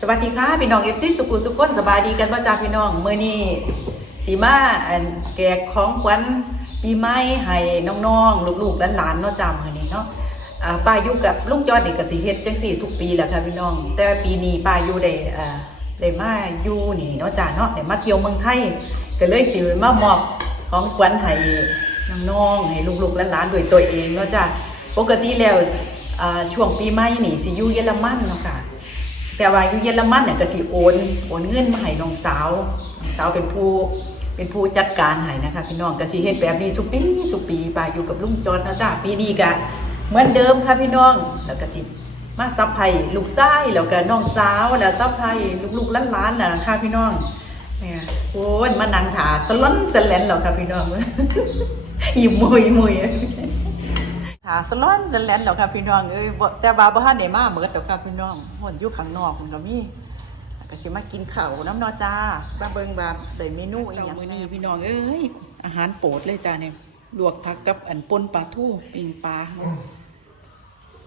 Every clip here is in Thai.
สวัสดีค่ะพี่น้องเอฟซีสุกุลสุขนสบายดีกันบ่จ้าพี่น้องเมื้อนี้สีมาแกกของขวัญปีใหม่ให้น้องๆลูกๆหลานๆเนาะจ้ามื้อนี้เนาะป้าอยู่กับลุงจอดนี่ก็สิเฮ็ดจังซี่ทุกปีแหละค่ะพี่น้อง แต่ปีนี้ป้าอยู่ได้ได้มาอยู่นี่เนาะจ้าเนาะได้มาเที่ยวเมืองไทยก็เลยสิมามอบของขวัญให้น้องๆให้ลูกๆหลานๆด้วยตัวเองเนาะจ้าปกติแล้วช่วงปีใหม่นี่สิอยู่เยอรมันเนาะค่ะ แต่ว่าอยู่เยอรมันเนี่ยก็สิโอนโอนเงินมาให้น้องสาวน้องสาวเป็นผู้เป็นผู้จัดการให้นะคะพี่น้องก็สิเฮ็ดแบบนี้ทุกปีทุกปีไปอยู่กับลุงจอนนะจ้าปีนี้ก็เหมือนเดิมค่ะพี่น้องแล้วก็สิมาซับไผ่ลูกชายแล้วก็น้องสาวแล้วซับไผ่ลูกๆหลานๆน่ะค่ะพี่น้องเนี่ยโอ้ยมานั่งถาสล้นสแลนแล้วค่ะพี่น้องยิ้มมุยมุย ถาสลอนสแลนแล้วครับพี่น้องเอ้ยบ่แต่ว่าบ่ทันได้มาเมิดแล้วครับพี่น้องหอนอยู่ข้างนอกมันก็มีก็สิมากินข้าวน้ำเนอจ้าบ้าเบิ่งว่าได้เมนูอีหยังมื้อนี้พี่น้องเอ้ยอาหารโปรดเลยจ้าเนี่ยลวกผักกับอันป่นปลาทูปิ้งปลา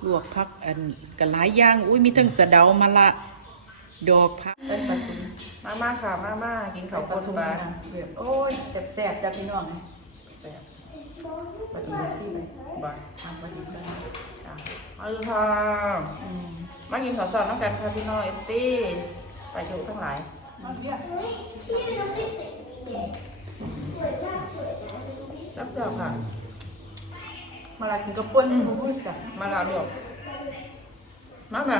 ลวกผักอันก็หลายอย่างอุ้ยมีทั้งสะเดามะละดอกผักเป็นปลาทูมาม่าค่ะมาม่ากินข้าวโพดปลาแบบโอ้ยแซ่บๆจ้าพี่น้องแซ่บ บัดนี้ซี่เลยบ้าทำบัดนี้ได้อะเอาเลยค่ะอืมมากินข้าวซอยน้ำกันค่ะพี่น้องเอฟตี้ไปดูทั้งหลาย จับเจ้าค่ะ มาลากินกับป่นพูดกันมาลาดวกมาค่ะ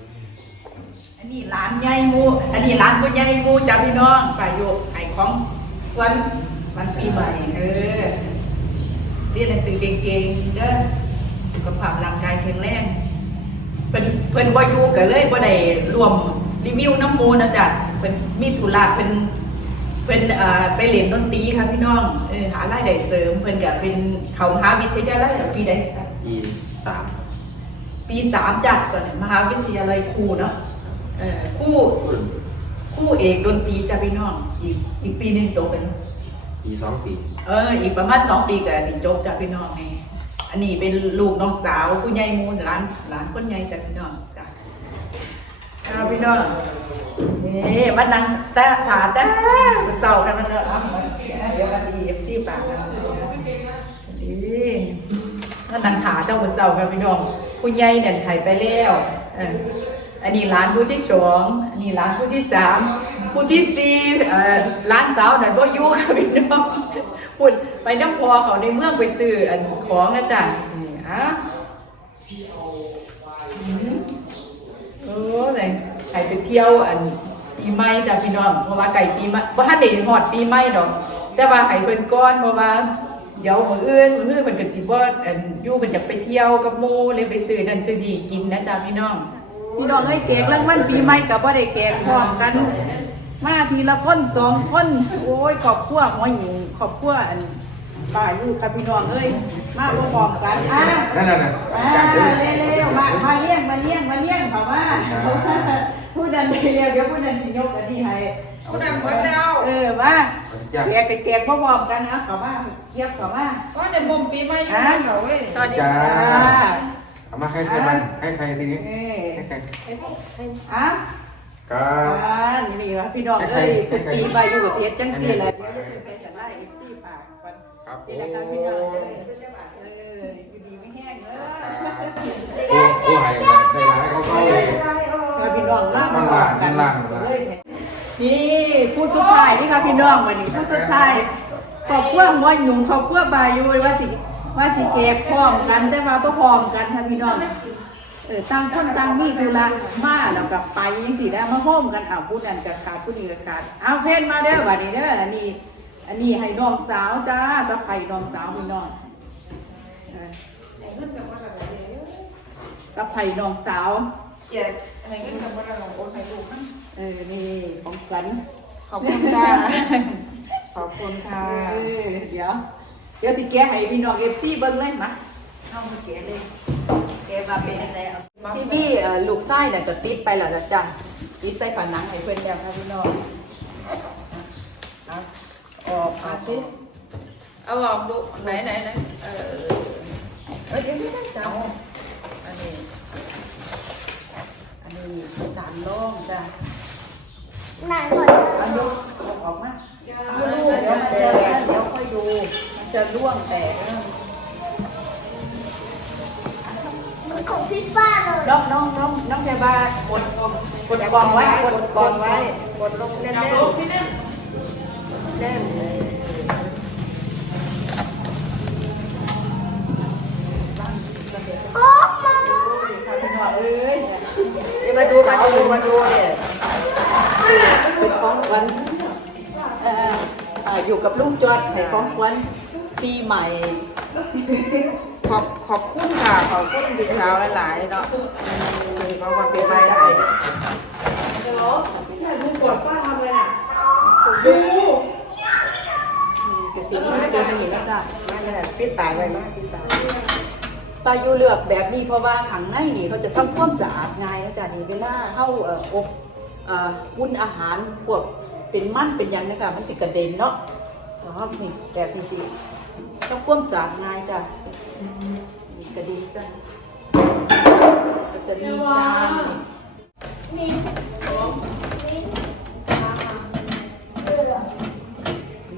อันนี้ร้านใหญ่หมูอันนี้ร้านผู้ใหญ่หมูจ้าพี่น้องไปอยู่ไอ้ของวันวันปีใหม่เออเรียนหนังสือเก่งๆเด้อสุขภาพร่างกายแข็งแรงเป็นเพิ่นบ่อยู่ก็เลยบ่ได้รวมรีวิวน้ำหมูนะจ๊ะเพิ่นมีธุระเพิ่นเป็นเอ่อไปเรียนดนตรีค่ะพี่น้องเออหารายได้เสริมเพิ่นก็เป็นเขามหาวิทยาลัยปีใดอีสามปีสามจ้ะตอนนี้มหาวิทยาลัยครูเนาะเออ ครู่ครู่เอกดนตรีจ้ะพี่น้องอีกอีกปีหนึงจบเป็นปีสองปีเออ อีกประมาณสองปีก็สิจบจ้ะพี่น้องนี่อันนี้เป็นลูกน้องสาวผู้ใหญ่มูลหลานหลานคนใหญ่จ้ะพี่น้องจ้ะอ่าพี่น้องนี่มานั่งแต่ถาแต่เศร้ากันมันเนอะเอาเดี๋ยวกันดีเอฟซีปากนะดีมานั่งถาเจ้าเศร้ากันพี่น้องผู้ใหญ่เนี่ยหายไปแล้วเออ อันนี้ร้านผู้ที่สองอันนี้ร้านผู้ที่สามผู้ที่สี่เอ่อร้านสาวนั่นบ่อยู่ค่ะพี่น้องพูดไปน้ำพอเขาในเมืองไปซื้ออันของนะจ๊ะนี่อะอืมเออไหนใครไปเที่ยวอันปีใหม่จ้ะพี่น้องเพราะว่าไก่ปีใหม่บ่ทันได้ฮอดปีใหม่ดอก แต่ว่าให้เพิ่นก่อนเพราะว่าเดี๋ยวมื้ออื่นมืออื่นเพิ่นก็สิบ่อันยู่เพิ่นอยากไปเที่ยวกับหมู่เลยไปซื้อนั่นซื้อนี่กินนะจ๊ะพี่น้อง พี่น้องเอ้ยแจกรางวัลปีใหม่ก็บ่ได้แจกพร้อมกัน มาทีละคนสองคนโอ้ยขอบครัวหัวหิวขอบครัวอันป้าอยู่ค่ะพี่น้องเอ้ยมาพร้อมกันอะนั่นน่ะอ่าเนเร็วๆมามาเลี้ยงมาเลี้ยงมาเลี้ยงค่ะว่าผู้ดันไปเรียกเดี๋ยวผู้ดันสิยกอันนี้ให้เอาดังหมดแล้วเออมาจ้าแกะแกะพ่อวอมกันนะเขามาเทียบเขามาก็เดี๋ยวบ่มปีใหม่อยู่เขาเว้ยตอนนี้จ้าอ่าเอามาให้ใครบ้างให้ใครทีนี้ ออให้ใครอะก็อ่านี่ครับพี่น้องเอ้ยทุกปีไปอยู่กับเสียจังสี่แหละเดี๋ยวจะไปแต่ไล่เอฟซีปากกันครับโอ้นี่แหละครับพี่น้องเอ้ยเอออยู่ดีไม่แห้งเลยโอ้โอ้ให้ได้หลายเขาก็เลยเราพี่น้องล่ามันมาล่ากัมันล่ามันล่าเลยนี่ผู้สุดท้ายนี่ค่ะพี่น้องวันนี้ผู้สุดท้ายขอบคุณว่าหยุงขอบคุณบายอยู่ว่าสิว่าสิเก็บพร้อมกันแต่ว่าบ่พร้อมกันค่ะพี่น้องเออต่างคนต่างมีธุระมาแล้วก็ไปจังซี่นะมาโฮมกันเอาผู้นั้นก็ขาดผู้นี้ก็ขาดเอาเพนมาเด้อบัดนี้เด้ออันนี้ อันนี้ให้น้องสาวจ้าสะใภ้น้องสาวพี่น้องเออเงินกับว่าอะไรเนี่ยสะไผ่น้องสาวเจ็ดให้เงินกับว่าเราโอนให้ลูกนะเออนี่ของขวัญขอบคุณค่ะขอบคุณค่ะเออเดี๋ยวเดี๋ยวสิแกะให้พี่น้องเอฟซีเบิ่งเลยมาน้องมาแกะเลยแกะมาเป็นอะไรเอาที่พี่เอ่อลูกไส้น่ะก็ติดไปแล้วนะจ้ะติดใส่ฝาหนังให้เพิ่นแล้วค่ะพี่น้องเอาออกมาสิเอาออกดูไหนไหนไหนเออเอ้ยเดี๋ยวนี้จ้ะเอาอันนี้อันนี้จานโล่งจ้ะไหนก่อนเอายกยกออกมาเดี๋ยวเดี๋ยวมันจะเดี๋ยวค่อยดูมันจะร่วงแตก น้องน้องน้องแค่บากดกดกองไว้กดกองไว้กดลงแน่นๆพี่แน่นแน่นค่ะพี่น้องเอ้ยมาดูมาดูมาดูเนี่ยเป็นของขวัญเอ่อเอ่ออยู่กับลูกจอดให้ของขวัญปีใหม่ ขอบขอบคุณค่ะ ขอบคุณพี่สาวหลายๆเนาะคือเขามาเป็นไปได้กระสีนี้เดินไปเห็นแล้วจ้ะไม่ไม่ปิดตายไว้นะปิดตายปลายูเลือกแบบนี้เพราะว่าขังในนี่เขาจะทำความสะอาดง่ายนะจ๊ะนี่เวลาเข้าเอ่ออบเอ่อวุ้นอาหารพวกเป็นมันเป็นหยังนะคะมันสิกระเด็นเนาะอ๋อนี่แบบนี้สิต้องความสะอาดง่ายจ้ะ นี่กระดีจ้ะก็จะมีจานนี่นี่นี่เออ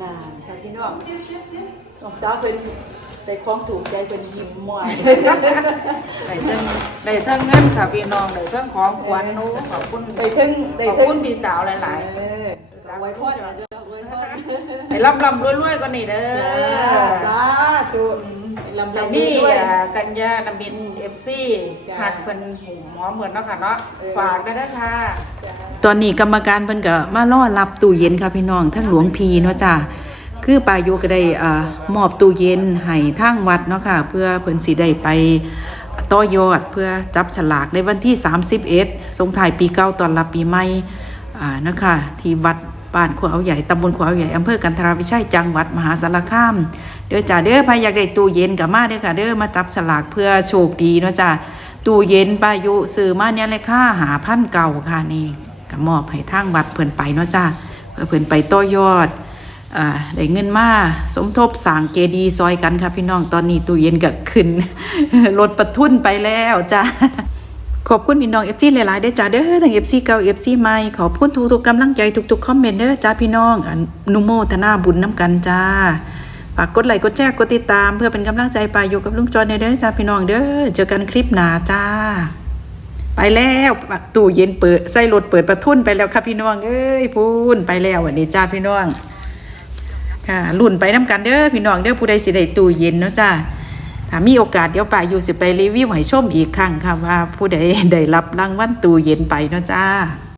นานค่ะพี่น้องน้องสาวเป็นแต่ของถูกใจเป็นหิมมวยได้เทั้งได้เทั้งเงินค่ะพี่น้องได้เทั้งของขวัญหนู้ขอบคุณได้ถึงได้ขอบถึงคุณพี่สาวหลายเออเอาไว้พ่อนะจ๊ะเอาไว้พ่อๆให้ร่ำร่ำรวยๆก็นี่เด้อสาธุ ลำแต่ลำนี่ด้วยอ่ากัญญาณบินเอฟซีจ้าหัดเป็นหูหมอเหมือนเนาะค่ะเนาะฝากได้นะคะตอนนี้กรรมการเพิ่นก็มารอรับตู้เย็นค่ะพี่น้องทั้งหลวงพีเนาะจ้ะคือปายุก็ได้อ่ามอบตู้เย็นให้ทางวัดเนาะค่ะเพื่อเพิ่นสิได้ไปต่อยอดเพื่อจับฉลากในวันที่ 31สงท้ายปีเก่าตอนรับปีใหม่อ่าเนาะค่ะที่วัด บ้านขัวเอาใหญ่ตำบลขัวเอาใหญ่อำเภอกันทราวิชัยจังหวัดมหาสารคาม เด้อจ้าเด้อใครอยากได้ตู้เย็นก็มาเด้อค่ะ เด้อมาจับฉลากเพื่อโชคดีเนาะจ้าตู้เย็นปายุซื้อมาเนี่ยเลยค่าหาพันเก่าค่ะนี่ก็มอบให้ทางวัดเพิ่นไปเนาะจ้าเพื่อเพิ่นไปต่อยอดอ่าได้เงินมาสมทบสางเจดีซอยกันค่ะพี่น้องตอนนี้ตู้เย็นก็ขึ้นรถประทุนไปแล้วจ้า ขอบคุณพี่น้องเอฟซีหลายๆเด้จ้าเด้อทั้งเอฟซีเก่าเอฟซีใหม่ขอบคุณทุกๆกำลังใจทุกๆคอมเมนต์เด้อจ้าพี่น้องอนุโมทนาบุญน้ำกันจ้าฝากกดไลค์กดแชร์กดติดตาม เพื่อเป็นกำลังใจไปอยู่กับลุงจอนในเด้อจ้าพี่น้องเด้อเจอกันคลิปหน้าจ้า ไปแล้วตู้เย็นเปิดใส่รถเปิดประทุนไปแล้วครับพี่น้องเอ้ยพูนไปแล้ววันนี้จ้าพี่น้องค่ะลุ่นไปน้ำกันเด้อพี่น้องเด้อผู้ใดสิได้ตู้เย็นเนาะจ้า มีโอกาสเดี๋ยวป่าอยู่สิไปรีวิวให้ชมอีกครั้งค่ะว่าผู้ใดได้รับรางวัลตู้เย็นไปเนาะจ้า